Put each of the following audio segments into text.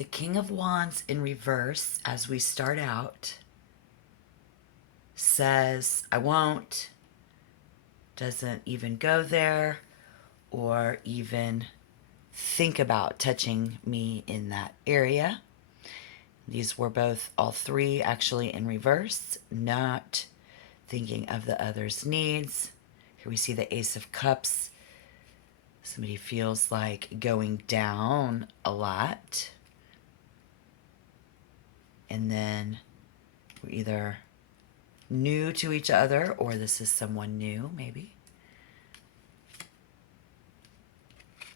The King of Wands in reverse as we start out says, I won't, doesn't even go there or even think about touching me in that area. These were both, all three actually in reverse, not thinking of the other's needs. Here we see the Ace of Cups. Somebody feels like going down a lot. And then we're either new to each other or this is someone new, maybe.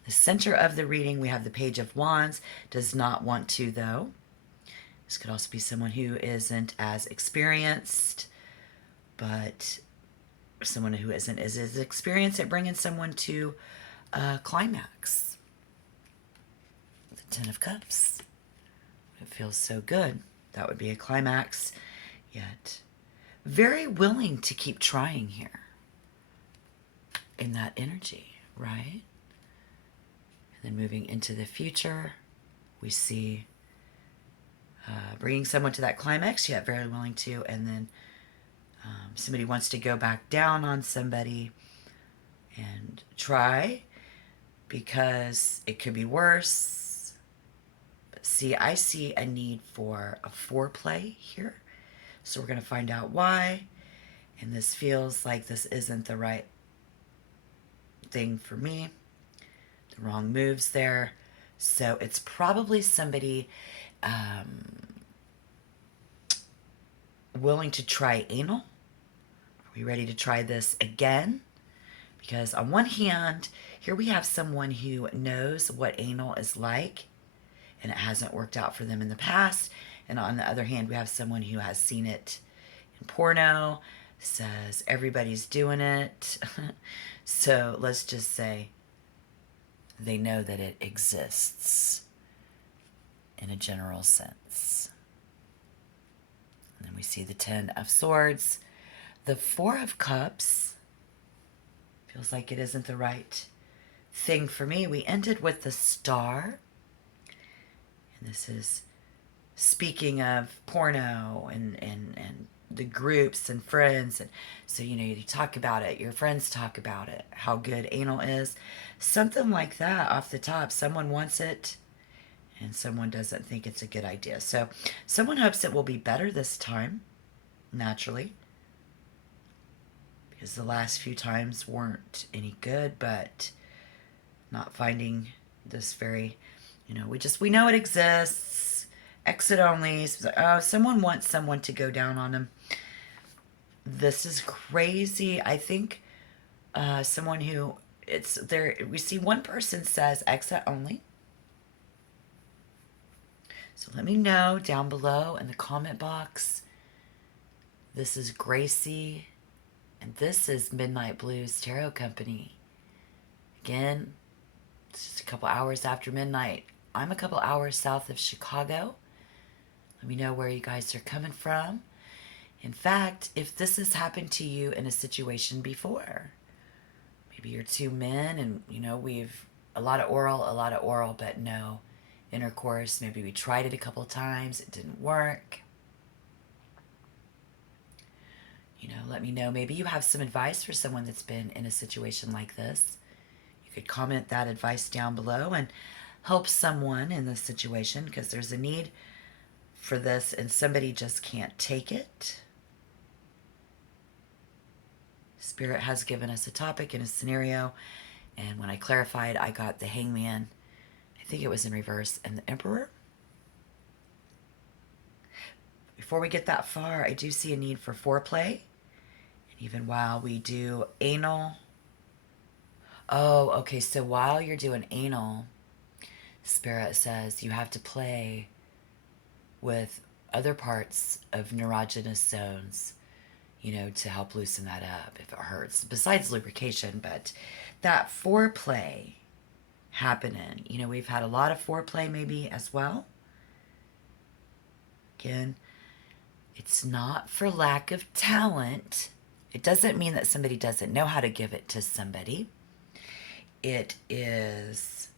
The center of the reading, we have the Page of Wands. Does not want to, though. This could also be someone who isn't as experienced, but someone who isn't as experienced at bringing someone to a climax. The Ten of Cups. It feels so good. That would be a climax, yet very willing to keep trying here in that energy, right? And then moving into the future, we see bringing someone to that climax, yet very willing to, and then somebody wants to go back down on somebody and try because it could be worse. But see, I see a need for a foreplay here. So we're going to find out why. And this feels like this isn't the right thing for me. The wrong moves there. So it's probably somebody willing to try anal. Are we ready to try this again? Because on one hand, here we have someone who knows what anal is like and it hasn't worked out for them in the past. And on the other hand, we have someone who has seen it in porno, says everybody's doing it. So let's just say they know that it exists in a general sense. And then we see the Ten of Swords. The Four of Cups feels like it isn't the right thing for me. We ended with the Star. And this is speaking of porno and the groups and friends. And so, you know, you talk about it. Your friends talk about it. How good anal is. Something like that off the top. Someone wants it and someone doesn't think it's a good idea. So someone hopes it will be better this time, naturally. Because the last few times weren't any good, but not finding this very, you know, we know it exists. Exit only. So, oh, someone wants someone to go down on them. This is crazy. I think someone who it's there. We see one person says exit only. So let me know down below in the comment box. This is Gracie, and this is Midnight Blues Tarot Company. Again, it's just a couple hours after midnight. I'm a couple hours south of Chicago. Let me know where you guys are coming from. In fact, if this has happened to you in a situation before, maybe you're two men and, you know, we've a lot of oral, but no intercourse. Maybe we tried it a couple times. It didn't work. You know, let me know. Maybe you have some advice for someone that's been in a situation like this. You could comment that advice down below and help someone in this situation because there's a need for this and somebody just can't take it. Spirit has given us a topic and a scenario, and when I clarified, I got the Hangman, I think it was in reverse, and the Emperor. Before we get that far, I do see a need for foreplay. And even while we do anal. Oh, okay, so while you're doing anal, Spirit says you have to play with other parts of erogenous zones, you know, to help loosen that up if it hurts, besides lubrication. But that foreplay happening, you know, we've had a lot of foreplay maybe as well. Again, it's not for lack of talent. It doesn't mean that somebody doesn't know how to give it to somebody. It is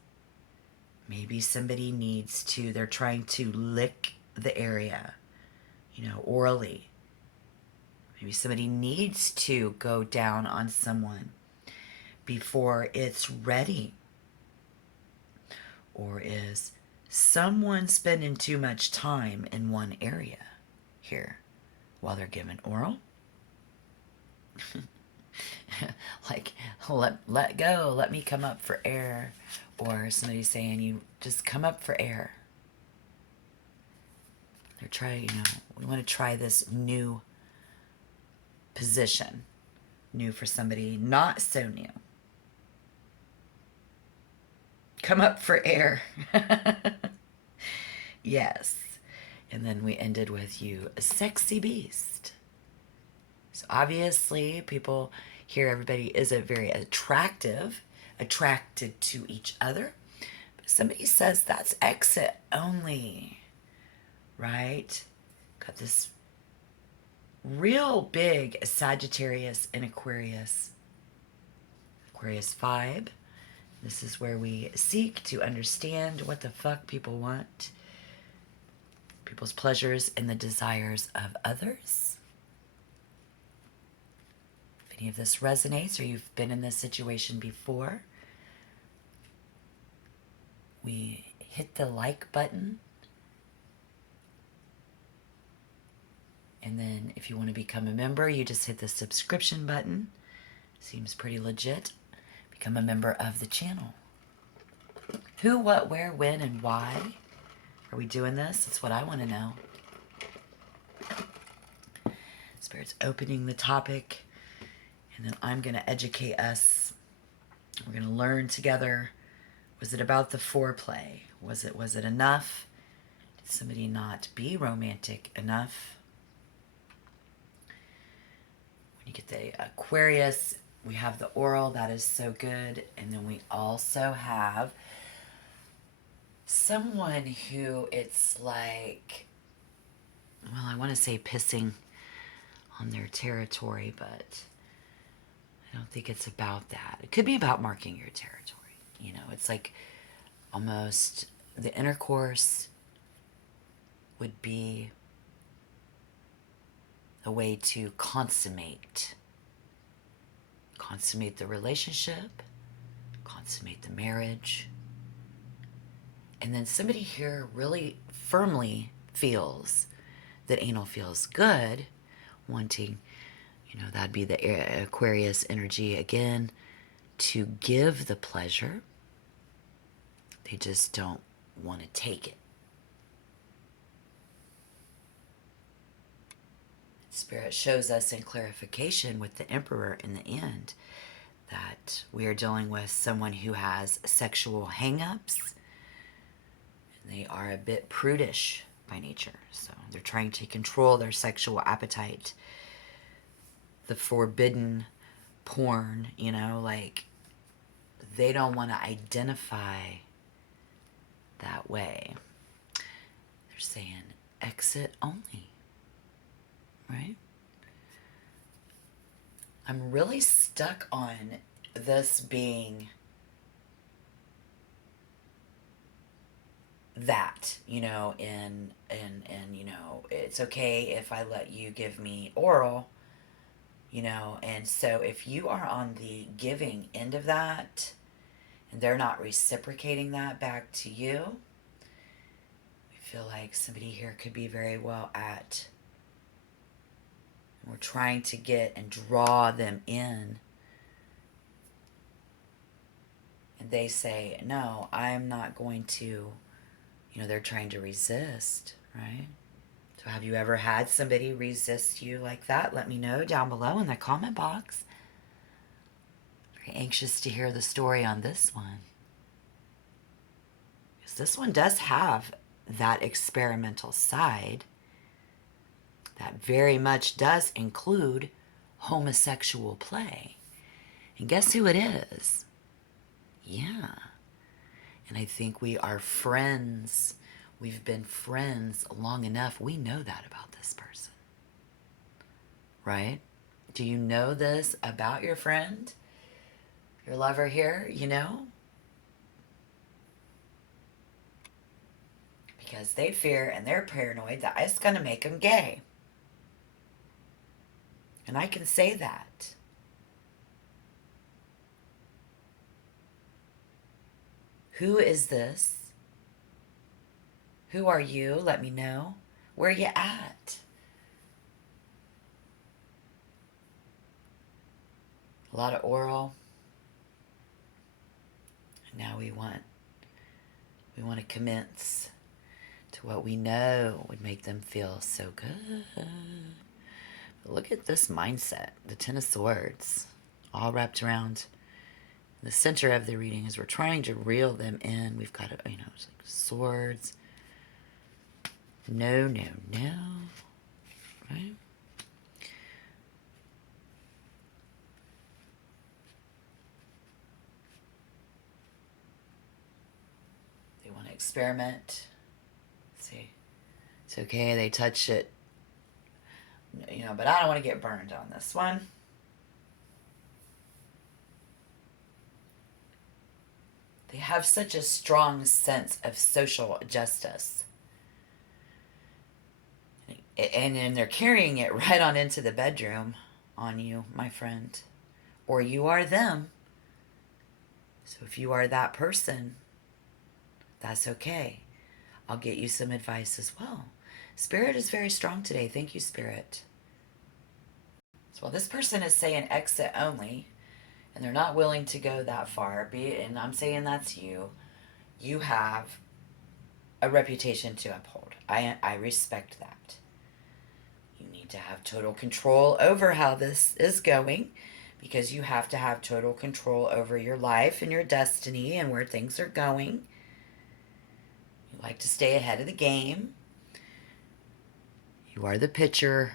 Maybe somebody needs to, they're trying to lick the area, orally. Maybe somebody needs to go down on someone before it's ready. Or is someone spending too much time in one area here while they're giving oral? Like, let go, let me come up for air. Or somebody saying, you just come up for air. They're trying, we want to try this new position. New for somebody not so new. Come up for air. Yes. And then we ended with you, a sexy beast. So obviously people here, everybody is a very attracted to each other. But somebody says that's exit only, right? Got this real big Sagittarius and Aquarius vibe. This is where we seek to understand what the fuck people want, people's pleasures and the desires of others. If any of this resonates or you've been in this situation before, we hit the like button. And then if you want to become a member, you just hit the subscription button. Seems pretty legit. Become a member of the channel. Who, what, where, when, and why are we doing this? That's what I want to know. Spirit's opening the topic, and then I'm going to educate us. We're going to learn together. Was it about the foreplay? Was it enough? Did somebody not be romantic enough? When you get the Aquarius, we have the oral, that is so good. And then we also have someone who it's like, well, I want to say pissing on their territory, but I don't think it's about that. It could be about marking your territory. It's like almost the intercourse would be a way to consummate the relationship, consummate the marriage. And then somebody here really firmly feels that anal feels good, wanting, that'd be the Aquarius energy again, to give the pleasure. They just don't want to take it. Spirit shows us in clarification with the Emperor in the end that we are dealing with someone who has sexual hang-ups. And they are a bit prudish by nature. So they're trying to control their sexual appetite. The forbidden porn, they don't want to identify that way. They're saying exit only. Right? I'm really stuck on this being that, and it's okay if I let you give me oral, and so if you are on the giving end of that and they're not reciprocating that back to you, we feel like somebody here could be very well at, we're trying to get and draw them in. And they say, no, I'm not going to, they're trying to resist, right? So have you ever had somebody resist you like that? Let me know down below in the comment box. Very anxious to hear the story on this one. Because this one does have that experimental side. That very much does include homosexual play. And guess who it is? Yeah. And I think we are friends. We've been friends long enough. We know that about this person. Right? Do you know this about your friend? Your lover here, because they fear and they're paranoid that it's going to make them gay. And I can say that. Who is this? Who are you? Let me know. Where are you at? A lot of oral. And now we want to commence to what we know would make them feel so good. But look at this mindset. The Ten of Swords. All wrapped around the center of the reading as we're trying to reel them in. We've got, it's like swords. No, no, no. Right? They want to experiment. See, it's okay. They touch it. But I don't want to get burned on this one. They have such a strong sense of social justice. And then they're carrying it right on into the bedroom on you, my friend. Or you are them. So if you are that person, that's okay. I'll get you some advice as well. Spirit is very strong today. Thank you, Spirit. So while this person is saying exit only, and they're not willing to go that far, and I'm saying that's you, you have a reputation to uphold. I respect that. You need to have total control over how this is going, because you have to have total control over your life and your destiny and where things are going. You like to stay ahead of the game. You are the pitcher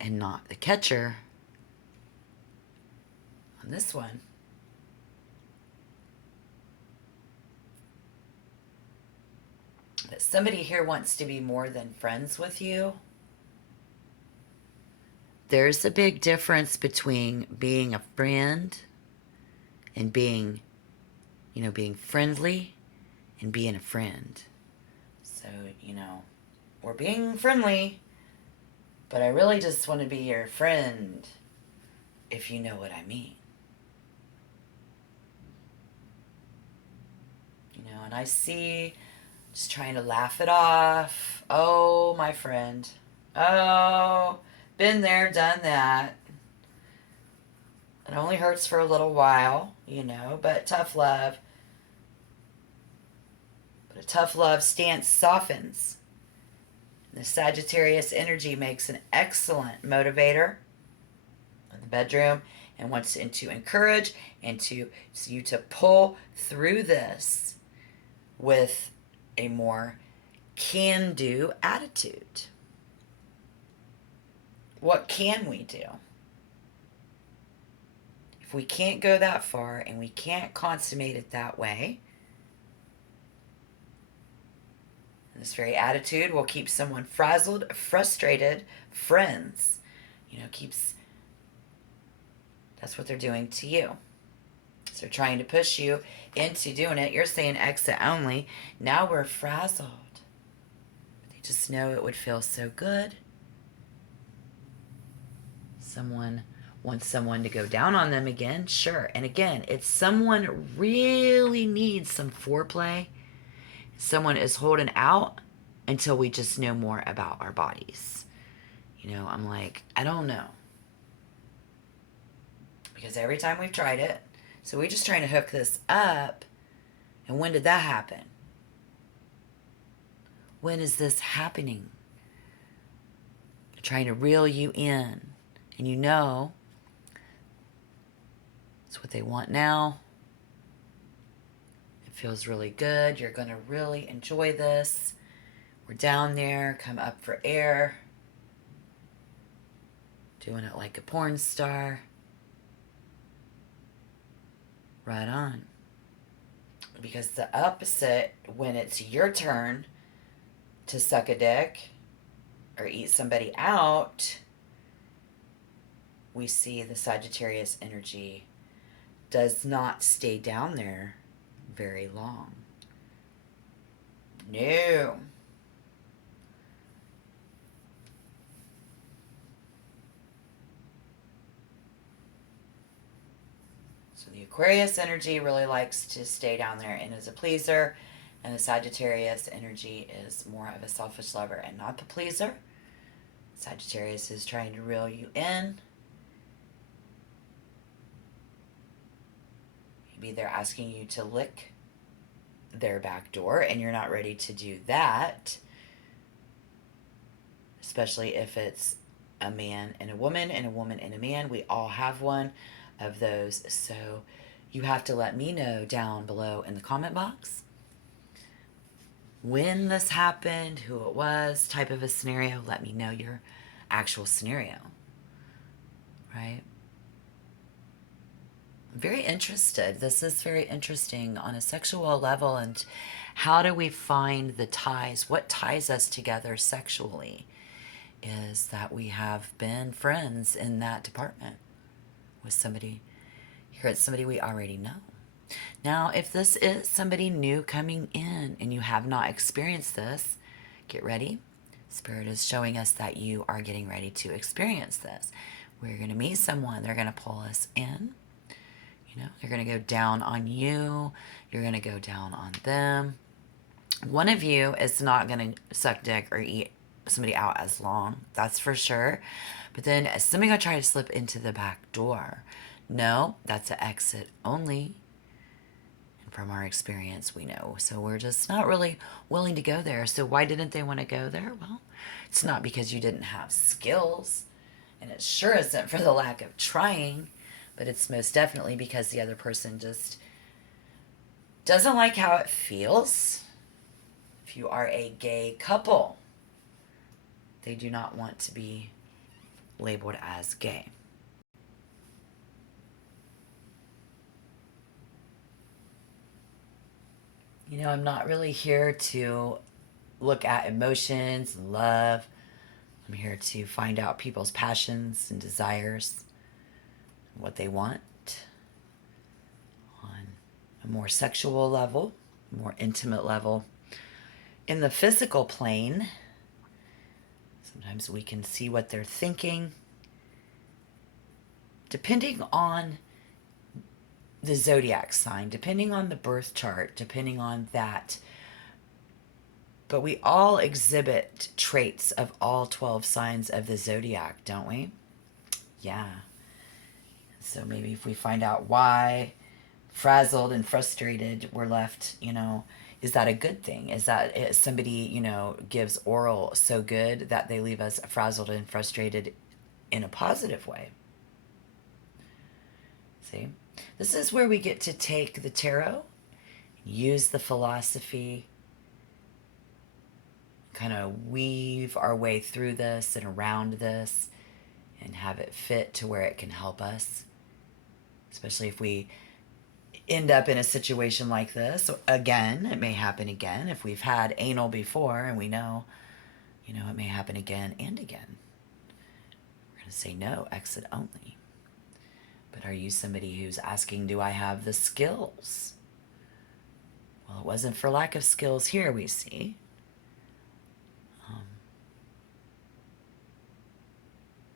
and not the catcher. On this one, but somebody here wants to be more than friends with you. There's a big difference between being a friend and being friendly and being a friend. So, we're being friendly, but I really just want to be your friend, if you know what I mean. And I see just trying to laugh it off. Oh, my friend. Oh, been there, done that. It only hurts for a little while, but tough love. But a tough love stance softens. The Sagittarius energy makes an excellent motivator in the bedroom and wants to encourage and you to pull through this with a more can-do attitude. What can we do? If we can't go that far and we can't consummate it that way, this very attitude will keep someone frazzled, frustrated, friends. That's what they're doing to you. So they're trying to push you into doing it. You're saying exit only. Now we're frazzled. They just know it would feel so good. Someone wants someone to go down on them again. Sure. And again, it's someone really needs some foreplay. Someone is holding out until we just know more about our bodies. I'm like, I don't know. Because every time we've tried it, so we're just trying to hook this up. And when did that happen? When is this happening? They're trying to reel you in. And it's what they want now. It feels really good. You're going to really enjoy this. We're down there. Come up for air. Doing it like a porn star. Right on. Because the opposite, when it's your turn to suck a dick or eat somebody out, we see the Sagittarius energy does not stay down there very long. No. So the Aquarius energy really likes to stay down there and is a pleaser, and the Sagittarius energy is more of a selfish lover and not the pleaser. Sagittarius is trying to reel you in. Maybe they're asking you to lick their back door and you're not ready to do that. Especially if it's a man and a woman and a man. We all have one of those. So you have to let me know down below in the comment box when this happened, who it was, type of a scenario. Let me know your actual scenario, right? I'm very interested. This is very interesting on a sexual level. And how do we find the ties? What ties us together sexually is that we have been friends in that department with somebody. Here it's somebody we already know. Now, if this is somebody new coming in and you have not experienced this, get ready. Spirit is showing us that you are getting ready to experience this. We're going to meet someone. They're going to pull us in. You know, they're going to go down on you. You're going to go down on them. One of you is not going to suck dick or eat somebody out as long. That's for sure. But then is somebody going to try to slip into the back door? No, that's an exit only. And from our experience, we know. So we're just not really willing to go there. So why didn't they want to go there? Well, it's not because you didn't have skills. And it sure isn't for the lack of trying. But it's most definitely because the other person just doesn't like how it feels. If you are a gay couple, they do not want to be labeled as gay. You know, I'm not really here to look at emotions and love. I'm here to find out people's passions and desires, what they want on a more sexual level, more intimate level. In the physical plane, sometimes we can see what they're thinking. Depending on the zodiac sign, depending on the birth chart, depending on that. But we all exhibit traits of all 12 signs of the zodiac, don't we? Yeah. So maybe if we find out why frazzled and frustrated we're left, you know, is that a good thing? Is that somebody, you know, gives oral so good that they leave us frazzled and frustrated in a positive way? See? This is where we get to take the tarot, use the philosophy, kind of weave our way through this and around this and have it fit to where it can help us. Especially if we end up in a situation like this. Again, it may happen again. If we've had anal before and we know, you know, it may happen again and again. We're going to say no, exit only. But are you somebody who's asking, do I have the skills? Well, it wasn't for lack of skills here, we see.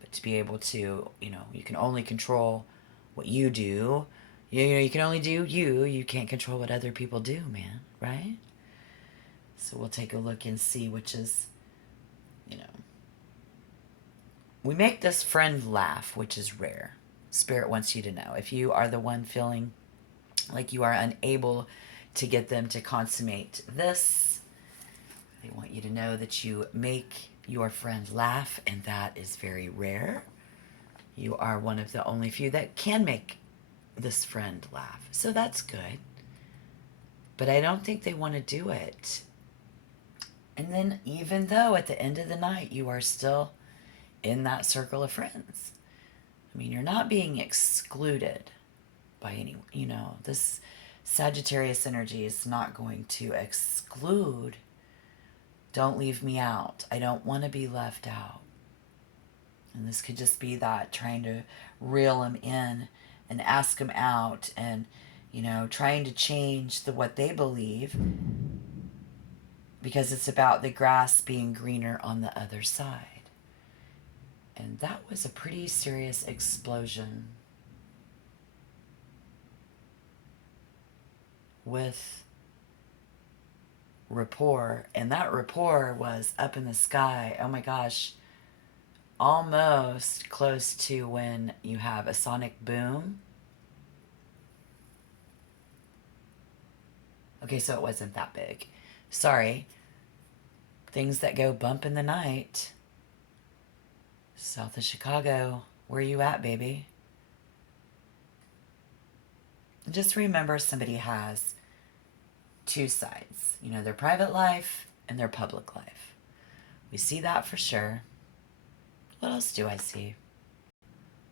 But to be able to, you know, you can only control what you do. You know, you can only do you. You can't control what other people do, man, right? So we'll take a look and see which is, you know. We make this friend laugh, which is rare. Spirit wants you to know. If you are the one feeling like you are unable to get them to consummate this, they want you to know that you make your friend laugh, and that is very rare. You are one of the only few that can make this friend laugh. So that's good. But I don't think they want to do it. And then even though at the end of the night you are still in that circle of friends, I mean, you're not being excluded by anyone. You know, this Sagittarius energy is not going to exclude. Don't leave me out. I don't want to be left out. And this could just be that, trying to reel them in and ask them out and, you know, trying to change what they believe, because it's about the grass being greener on the other side. And that was a pretty serious explosion. with rapport, and that rapport was up in the sky. Oh my gosh, almost close to when you have a sonic boom. Okay, so it wasn't that big. Sorry. Things that go bump in the night. South of Chicago. Where you at, baby? Just remember, somebody has two sides. You know, their private life and their public life. We see that for sure. What else do I see?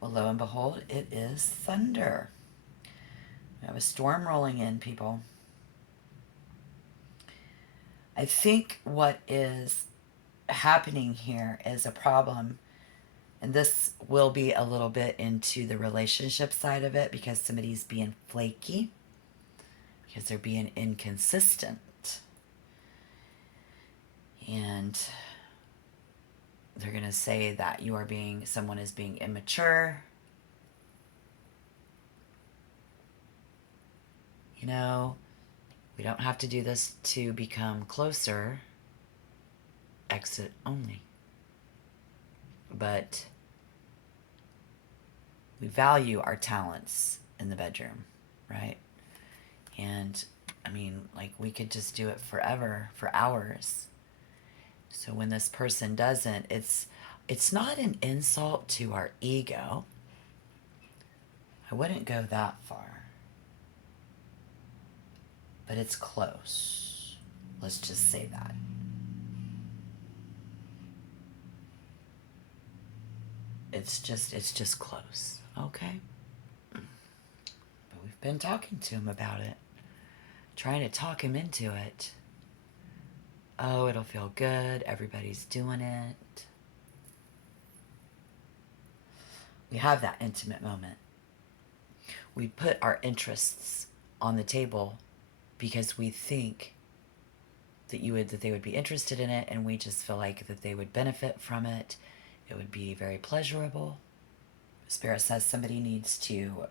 Well, lo and behold, it is thunder. We have a storm rolling in, people. I think what is happening here is a problem, and this will be a little bit into the relationship side of it, because somebody's being flaky, because they're being inconsistent, and they're going to say that someone is being immature. You know, we don't have to do this to become closer. Exit only. But we value our talents in the bedroom, right? And I mean, like, we could just do it forever, for hours. So when this person doesn't, it's not an insult to our ego. I wouldn't go that far. But it's close. Let's just say that. It's just close, okay? But we've been talking to him about it. Trying to talk him into it. Oh, it'll feel good. Everybody's doing it. We have that intimate moment. We put our interests on the table because we think that they would be interested in it, and we just feel like that they would benefit from it. It would be very pleasurable. Spirit says somebody needs to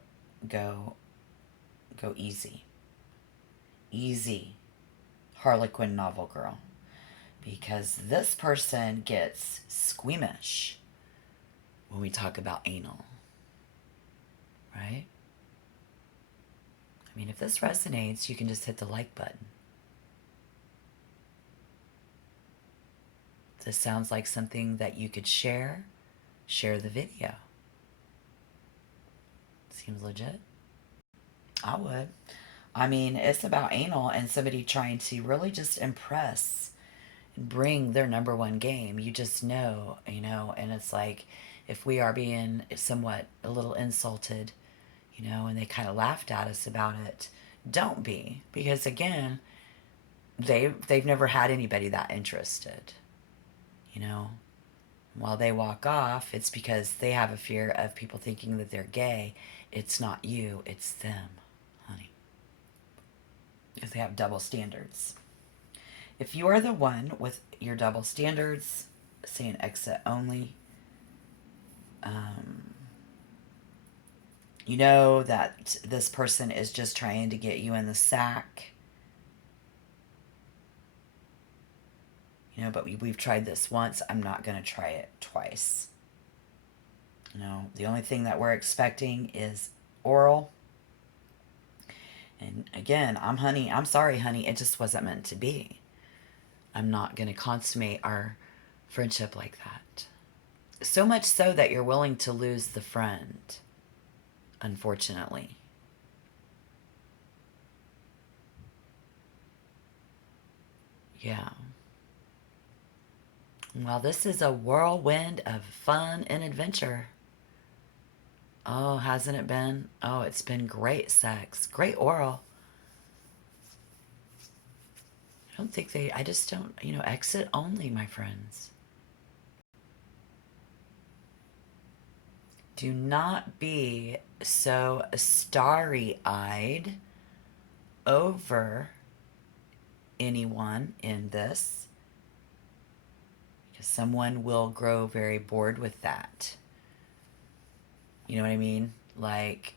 go easy. Easy, Harlequin novel girl. Because this person gets squeamish when we talk about anal. Right? I mean, if this resonates, you can just hit the like button. This sounds like something that you could share the video. Seems legit. I would. I mean, it's about anal and somebody trying to really just impress and bring their number one game. You just know, and it's like, if we are being somewhat a little insulted, and they kind of laughed at us about it, don't be. Because again, they've never had anybody that interested. While they walk off, it's because they have a fear of people thinking that they're gay. It's not you, it's them, honey. Because they have double standards. If you are the one with your double standards, saying exit only, you know that this person is just trying to get you in the sack. But we've tried this once. I'm not going to try it twice. The only thing that we're expecting is oral. And again, I'm sorry, honey. It just wasn't meant to be. I'm not going to consummate our friendship like that. So much so that you're willing to lose the friend, unfortunately. Yeah. Well, this is a whirlwind of fun and adventure. Oh, hasn't it been? Oh, it's been great sex. Great oral. I just don't, exit only, my friends. Do not be so starry-eyed over anyone in this, because someone will grow very bored with that. You know what I mean? Like,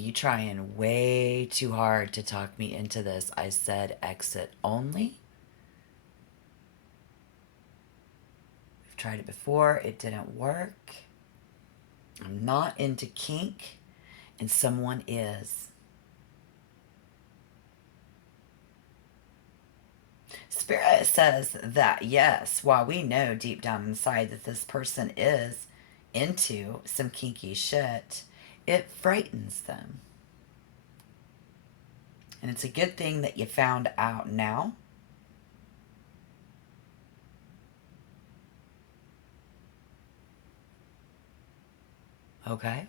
You trying way too hard to talk me into this. I said exit only. We've tried it before. It didn't work. I'm not into kink, and someone is. Spirit says that, yes, while we know deep down inside that this person is into some kinky shit, it frightens them. And it's a good thing that you found out now. Okay.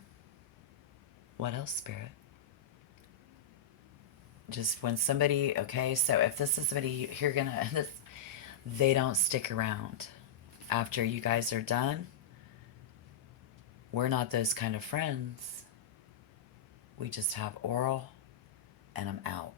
What else, Spirit? Just when somebody, okay, so if this is somebody you're gonna, they don't stick around after you guys are done. We're not those kind of friends. We just have oral, and I'm out.